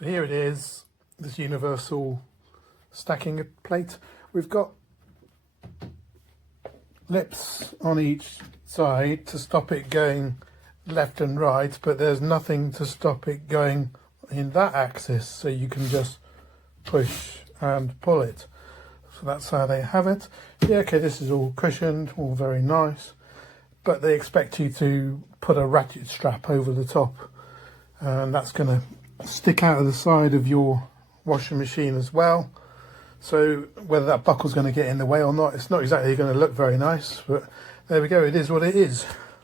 So here it is, this universal stacking plate. We've got lips on each side to stop it going left and right, but there's nothing to stop it going in that axis, so you can just push and pull it. So that's how they have it. Yeah, okay, this is all cushioned, all very nice, but they expect you to put a ratchet strap over the top, and that's going to stick out of the side of your washing machine as well. So whether that buckle's going to get in the way or not, it's not exactly going to look very nice, but there we go, it is what it is.